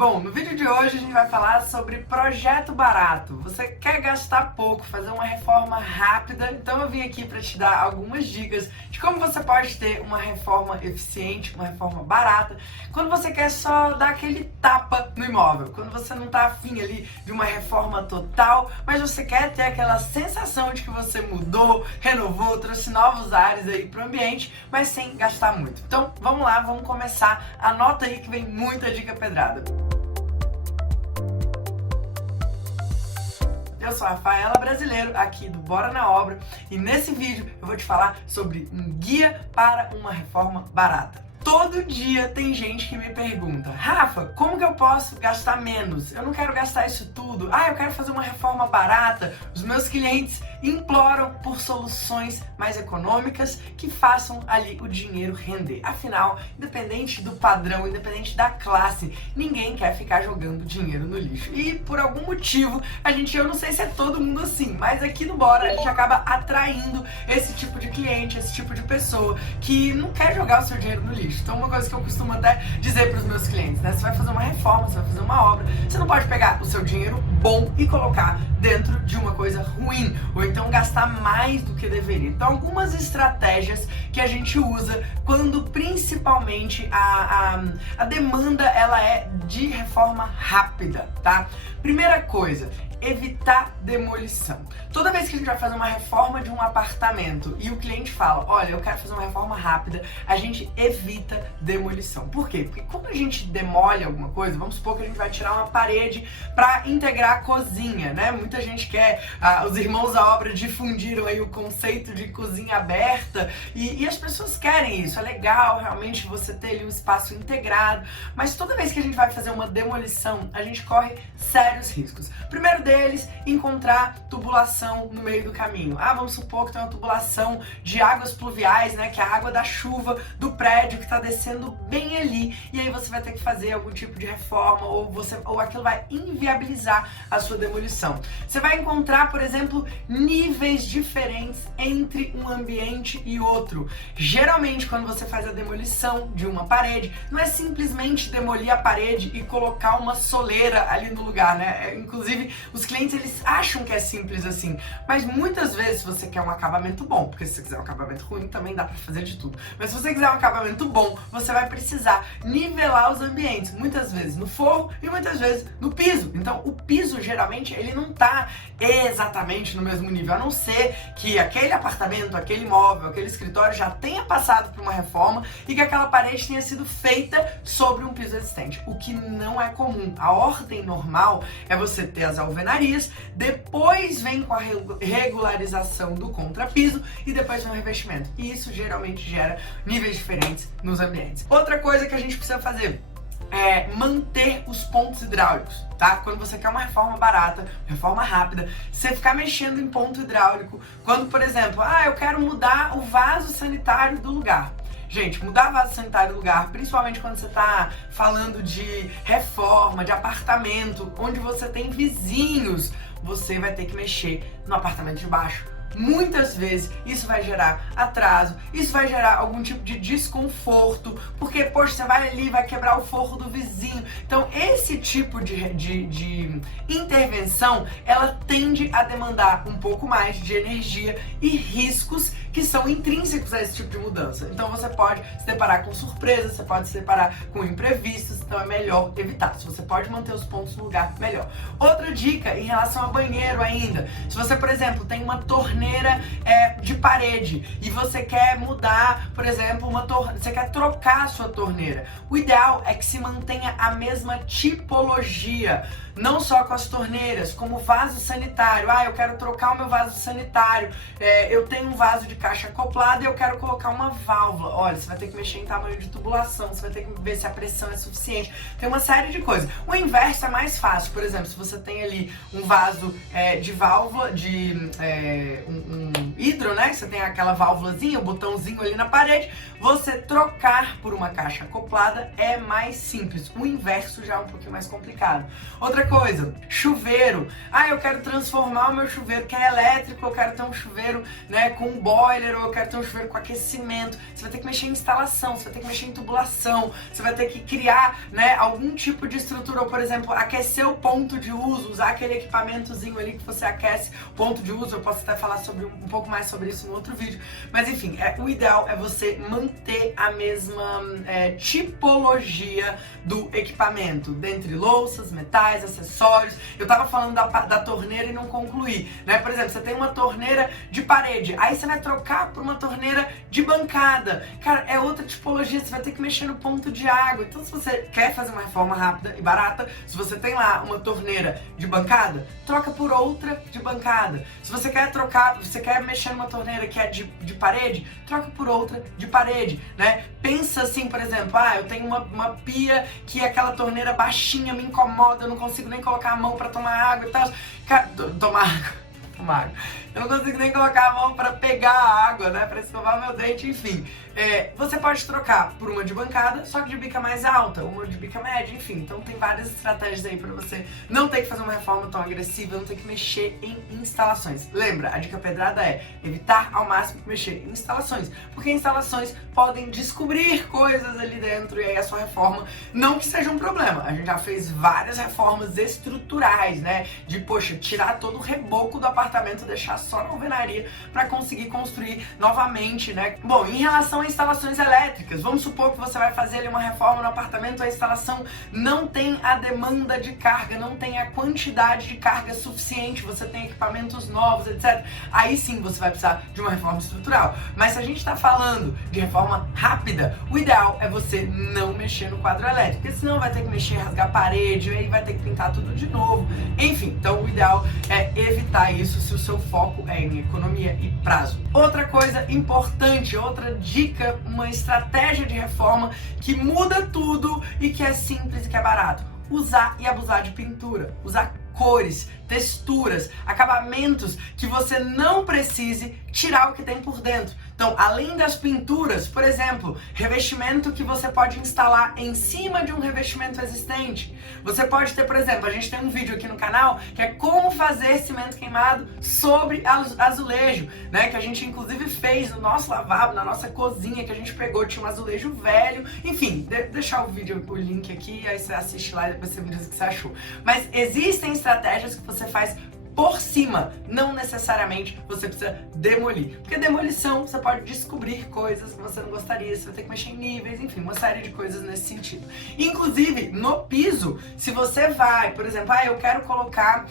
Bom, no vídeo de hoje a gente vai falar sobre projeto barato. Você quer gastar pouco, fazer uma reforma rápida, então eu vim aqui para te dar algumas dicas de como você pode ter uma reforma eficiente, uma reforma barata, quando você quer só dar aquele tapa no imóvel, quando você não tá afim ali de uma reforma total, mas você quer ter aquela sensação de que você mudou, renovou, trouxe novos ares aí pro ambiente, mas sem gastar muito. Então vamos lá, vamos começar. Anota aí que vem muita dica pedrada. Eu sou a Rafaela Brasileiro, aqui do Bora na Obra, e nesse vídeo eu vou te falar sobre um guia para uma reforma barata. Todo dia tem gente que me pergunta: Rafa, como que eu posso gastar menos? Eu não quero gastar isso tudo. Eu quero fazer uma reforma barata. Os meus clientes imploram por soluções mais econômicas que façam ali o dinheiro render. Afinal, independente do padrão, independente da classe, ninguém quer ficar jogando dinheiro no lixo. E por algum motivo, eu não sei se é todo mundo assim, mas aqui no Bora a gente acaba atraindo esse tipo de cliente, esse tipo de pessoa que não quer jogar o seu dinheiro no lixo. Então uma coisa que eu costumo até dizer para os meus clientes, né? Você vai fazer uma reforma, você vai fazer uma obra, você não pode pegar o seu dinheiro bom e colocar dentro de uma coisa ruim, ou então gastar mais do que deveria. Então algumas estratégias que a gente usa quando principalmente a demanda ela é de reforma rápida, tá? Primeira coisa, evitar demolição. Toda vez que a gente vai fazer uma reforma de um apartamento e o cliente fala: olha, eu quero fazer uma reforma rápida, a gente evita demolição. Por quê? Porque quando a gente demole alguma coisa, vamos supor que a gente vai tirar uma parede para integrar a cozinha, né? Muita gente quer, os irmãos à obra difundiram aí o conceito de cozinha aberta e as pessoas querem isso. É legal realmente você ter ali um espaço integrado, mas toda vez que a gente vai fazer uma demolição, a gente corre sérios riscos. Primeiro deles, encontrar tubulação no meio do caminho. Vamos supor que tem uma tubulação de águas pluviais, né, que é a água da chuva do prédio que está descendo bem ali, e aí você vai ter que fazer algum tipo de reforma ou aquilo vai inviabilizar a sua demolição. Você vai encontrar, por exemplo, níveis diferentes entre um ambiente e outro. Geralmente, quando você faz a demolição de uma parede, não é simplesmente demolir a parede e colocar uma soleira ali no lugar, né? Inclusive, os clientes, eles acham que é simples assim, mas muitas vezes, se você quer um acabamento bom, porque se você quiser um acabamento ruim, também dá pra fazer de tudo, mas se você quiser um acabamento bom, você vai precisar nivelar os ambientes, muitas vezes no forro e muitas vezes no piso. Então, o piso, geralmente, ele não tá exatamente no mesmo nível, a não ser que aquele apartamento, aquele imóvel, aquele escritório já tenha passado por uma reforma e que aquela parede tenha sido feita sobre um piso existente, o que não é comum. A ordem normal é você ter as alvenarias, depois vem com a regularização do contrapiso e depois vem o revestimento. E isso geralmente gera níveis diferentes nos ambientes. Outra coisa que a gente precisa fazer é manter os pontos hidráulicos, tá? Quando você quer uma reforma barata, reforma rápida, você ficar mexendo em ponto hidráulico, quando, por exemplo, eu quero mudar o vaso sanitário do lugar. Gente, mudar vaso sanitário do lugar, principalmente quando você tá falando de reforma, de apartamento, onde você tem vizinhos, você vai ter que mexer no apartamento de baixo. Muitas vezes isso vai gerar atraso, isso vai gerar algum tipo de desconforto, porque, poxa, você vai ali, vai quebrar o forro do vizinho. Então, esse tipo de intervenção, ela tende a demandar um pouco mais de energia e riscos que são intrínsecos a esse tipo de mudança. Então, você pode se deparar com surpresas, você pode se deparar com imprevistos, então é melhor evitar. Se você pode manter os pontos no lugar, melhor. Outra dica em relação ao banheiro ainda. Se você, por exemplo, tem uma torneira de parede e você quer mudar, por exemplo, você quer trocar a sua torneira, o ideal é que se mantenha a mesma tipologia, não só com as torneiras, como o vaso sanitário. Eu quero trocar o meu vaso sanitário, eu tenho um vaso de caixa acoplada e eu quero colocar uma válvula. Olha, você vai ter que mexer em tamanho de tubulação, você vai ter que ver se a pressão é suficiente, tem uma série de coisas. O inverso é mais fácil, por exemplo, se você tem ali um vaso de válvula, um hidro, né, que você tem aquela válvulazinha, o botãozinho ali na parede, você trocar por uma caixa acoplada é mais simples. O inverso já é um pouquinho mais complicado. Outra coisa, chuveiro. Eu quero transformar o meu chuveiro, que é elétrico, eu quero ter um chuveiro, né, com um boiler, ou eu quero ter um chuveiro com aquecimento. Você vai ter que mexer em instalação, você vai ter que mexer em tubulação, você vai ter que criar, né, algum tipo de estrutura, ou por exemplo, aquecer o ponto de uso, usar aquele equipamentozinho ali que você aquece o ponto de uso. Eu posso até falar sobre um pouco mais sobre isso no outro vídeo. Mas enfim, o ideal é você manter a mesma tipologia do equipamento, dentre louças, metais, acessórios. Eu tava falando da torneira e não concluí, né? Por exemplo, você tem uma torneira de parede, aí você vai trocar por uma torneira de bancada. Cara, é outra tipologia, você vai ter que mexer no ponto de água. Então, se você quer fazer uma reforma rápida e barata, se você tem lá uma torneira de bancada, troca por outra de bancada. Se você quer trocar, você quer mexer numa torneira que é de parede, troca por outra de parede, né? Pensa assim, por exemplo, eu tenho uma pia que aquela torneira baixinha me incomoda, eu não consigo nem colocar a mão pra tomar água e tal. Tomar água. Eu não consigo nem colocar a mão pra pegar a água, né, pra escovar meu dente, enfim. Você pode trocar por uma de bancada, só que de bica mais alta, uma de bica média, enfim. Então tem várias estratégias aí pra você não ter que fazer uma reforma tão agressiva, não ter que mexer em instalações. Lembra, a dica pedrada é evitar ao máximo mexer em instalações, porque instalações podem descobrir coisas ali dentro e aí a sua reforma não que seja um problema. A gente já fez várias reformas estruturais, né, de, poxa, tirar todo o reboco do apartamento, deixar só na alvenaria pra conseguir construir novamente, né. Bom, em relação a instalações elétricas, vamos supor que você vai fazer ali uma reforma no apartamento, a instalação não tem a demanda de carga, não tem a quantidade de carga suficiente, você tem equipamentos novos, etc. Aí sim você vai precisar de uma reforma estrutural. Mas se a gente está falando de reforma rápida, o ideal é você não mexer no quadro elétrico, porque senão vai ter que mexer, rasgar a parede, aí vai ter que pintar tudo de novo. Enfim, então o ideal é evitar isso se o seu foco é em economia e prazo. Outra coisa importante, outra dica, uma estratégia de reforma que muda tudo e que é simples e que é barato. Usar e abusar de pintura. Usar cores, texturas, acabamentos que você não precise tirar o que tem por dentro. Então, além das pinturas, por exemplo, revestimento que você pode instalar em cima de um revestimento existente. Você pode ter, por exemplo, a gente tem um vídeo aqui no canal que é como fazer cimento queimado sobre azulejo, né? Que a gente inclusive fez no nosso lavabo, na nossa cozinha, que a gente pegou, tinha um azulejo velho. Enfim, deixar o vídeo, o link aqui, aí você assiste lá e depois você me diz o que você achou. Mas existem estratégias que você faz por cima, não necessariamente você precisa demolir. Porque demolição, você pode descobrir coisas que você não gostaria, você vai ter que mexer em níveis, enfim, uma série de coisas nesse sentido. Inclusive, no piso, se você vai, por exemplo, eu quero colocar,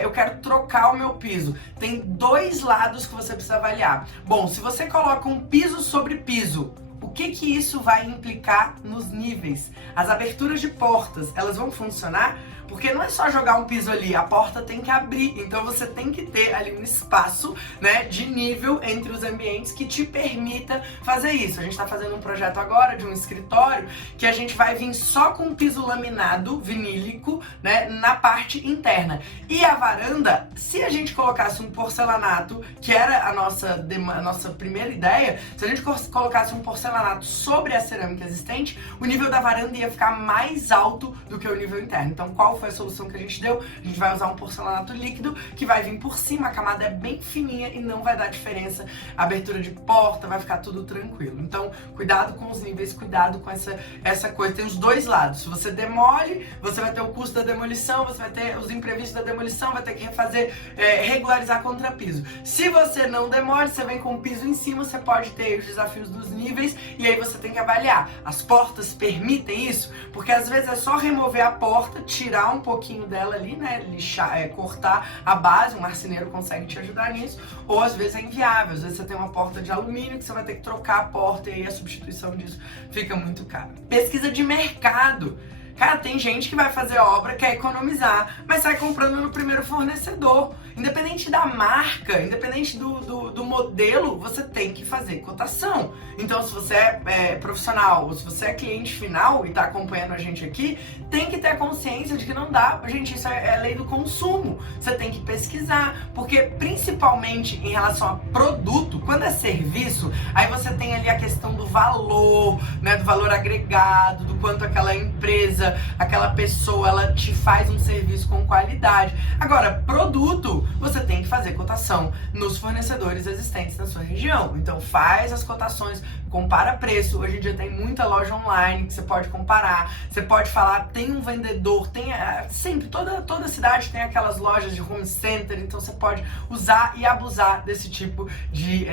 eu quero trocar o meu piso, tem dois lados que você precisa avaliar. Bom, se você coloca um piso sobre piso, o que isso vai implicar nos níveis? As aberturas de portas, elas vão funcionar? Porque não é só jogar um piso ali, a porta tem que abrir, então você tem que ter ali um espaço, né, de nível entre os ambientes que te permita fazer isso. A gente tá fazendo um projeto agora de um escritório que a gente vai vir só com um piso laminado, vinílico, né, na parte interna. E a varanda, se a gente colocasse um porcelanato, que era a nossa primeira ideia, se a gente colocasse um porcelanato sobre a cerâmica existente, o nível da varanda ia ficar mais alto do que o nível interno. Então, qual foi a solução que a gente deu? A gente vai usar um porcelanato líquido que vai vir por cima, a camada é bem fininha e não vai dar diferença. A abertura de porta, vai ficar tudo tranquilo. Então, cuidado com os níveis, cuidado com essa coisa. Tem os dois lados. Se você demole, você vai ter o custo da demolição, você vai ter os imprevistos da demolição, vai ter que refazer, regularizar contrapiso. Se você não demole, você vem com o piso em cima, você pode ter os desafios dos níveis e aí você tem que avaliar. As portas permitem isso? Porque às vezes é só remover a porta, tirar um pouquinho dela ali, né, lixar, cortar a base, um marceneiro consegue te ajudar nisso, ou às vezes é inviável, às vezes você tem uma porta de alumínio que você vai ter que trocar a porta e aí a substituição disso fica muito cara. Pesquisa de mercado. Cara, tem gente que vai fazer obra, quer economizar, mas sai comprando no primeiro fornecedor. Independente da marca, independente do modelo, você tem que fazer cotação. Então, se você é profissional, ou se você é cliente final e tá acompanhando a gente aqui, tem que ter a consciência de que não dá, gente, isso é lei do consumo. Você tem que pesquisar, porque principalmente em relação a produto, quando é serviço, aí você tem ali a questão do valor, né, do valor agregado, do quanto aquela empresa, aquela pessoa, ela te faz um serviço com qualidade. Agora, produto, você tem que fazer cotação nos fornecedores existentes na sua região. Então faz as cotações, compara preço. Hoje em dia tem muita loja online que você pode comparar, você pode falar, tem um vendedor, tem sempre, toda cidade tem aquelas lojas de home center, então você pode usar e abusar desse tipo de,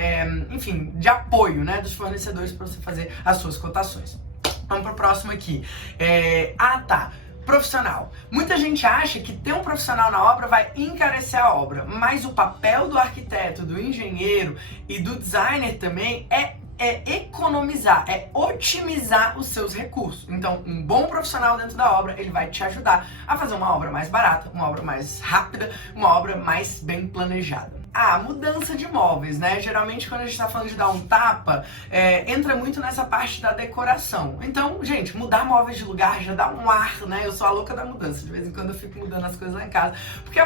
enfim, de apoio, né, dos fornecedores para você fazer as suas cotações. Vamos para o próximo aqui. Profissional. Muita gente acha que ter um profissional na obra vai encarecer a obra, mas o papel do arquiteto, do engenheiro e do designer também é economizar, é otimizar os seus recursos. Então, um bom profissional dentro da obra, ele vai te ajudar a fazer uma obra mais barata, uma obra mais rápida, uma obra mais bem planejada. Mudança de móveis, né? Geralmente quando a gente tá falando de dar um tapa, entra muito nessa parte da decoração. Então, gente, mudar móveis de lugar já dá um ar, né? Eu sou a louca da mudança, de vez em quando eu fico mudando as coisas lá em casa, porque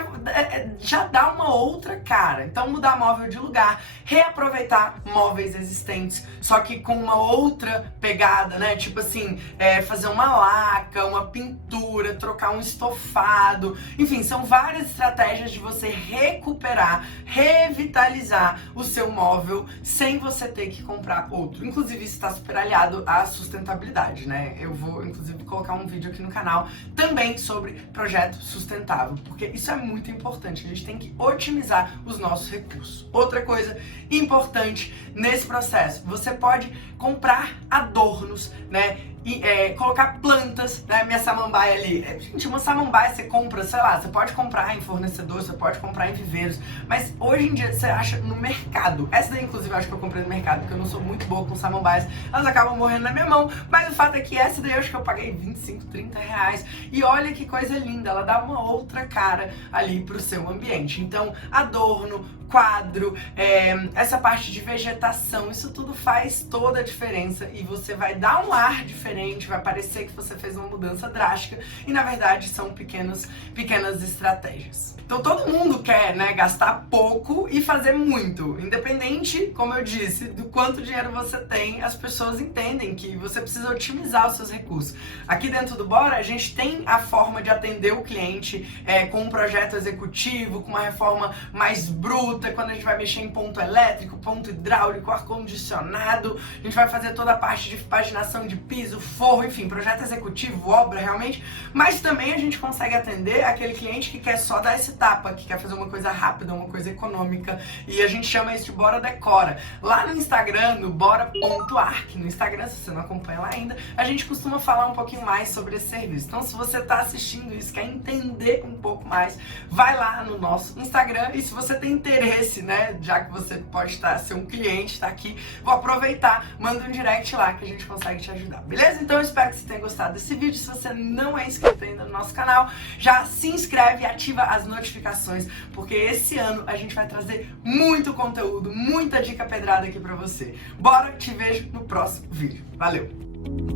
já dá uma outra cara. Então, mudar móvel de lugar, reaproveitar móveis existentes, só que com uma outra pegada, né? Tipo assim, fazer uma laca, uma pintura, trocar um estofado, enfim, são várias estratégias de você recuperar, revitalizar o seu móvel sem você ter que comprar outro. Inclusive, isso está super aliado à sustentabilidade, né? Eu vou, inclusive, colocar um vídeo aqui no canal também sobre projeto sustentável, porque isso é muito importante. A gente tem que otimizar os nossos recursos. Outra coisa importante nesse processo, você pode comprar adornos, né? E colocar plantas, né? Minha samambaia ali. Gente, uma samambaia você compra, sei lá, você pode comprar em fornecedor, você pode comprar em viveiros, mas hoje em dia você acha no mercado. Essa daí, inclusive, eu acho que eu comprei no mercado, porque eu não sou muito boa com samambaias, elas acabam morrendo na minha mão, mas o fato é que essa daí eu acho que eu paguei 25, 30 reais. E olha que coisa linda, ela dá uma outra cara ali pro seu ambiente. Então, adorno, quadro, essa parte de vegetação, isso tudo faz toda a diferença e você vai dar um ar diferente, vai parecer que você fez uma mudança drástica e na verdade são pequenas estratégias. Então todo mundo quer, né, gastar pouco e fazer muito, independente, como eu disse, do quanto dinheiro você tem, as pessoas entendem que você precisa otimizar os seus recursos. Aqui dentro do Bora a gente tem a forma de atender o cliente com um projeto executivo, com uma reforma mais bruta, quando a gente vai mexer em ponto elétrico, ponto hidráulico, ar-condicionado, a gente vai fazer toda a parte de paginação de piso, forro, enfim, projeto executivo, obra realmente, mas também a gente consegue atender aquele cliente que quer só dar esse tapa, que quer fazer uma coisa rápida, uma coisa econômica, e a gente chama isso de Bora Decora. Lá no Instagram, no bora.arc, no Instagram, se você não acompanha lá ainda, a gente costuma falar um pouquinho mais sobre esse serviço. Então, se você tá assistindo isso, quer entender um pouco mais, vai lá no nosso Instagram, e se você tem interesse, né, já que você pode ser um cliente, tá aqui, vou aproveitar, manda um direct lá que a gente consegue te ajudar, beleza? Então eu espero que você tenha gostado desse vídeo. Se você não é inscrito ainda no nosso canal, já se inscreve e ativa as notificações, porque esse ano a gente vai trazer muito conteúdo, muita dica pedrada aqui pra você. Bora, te vejo no próximo vídeo. Valeu!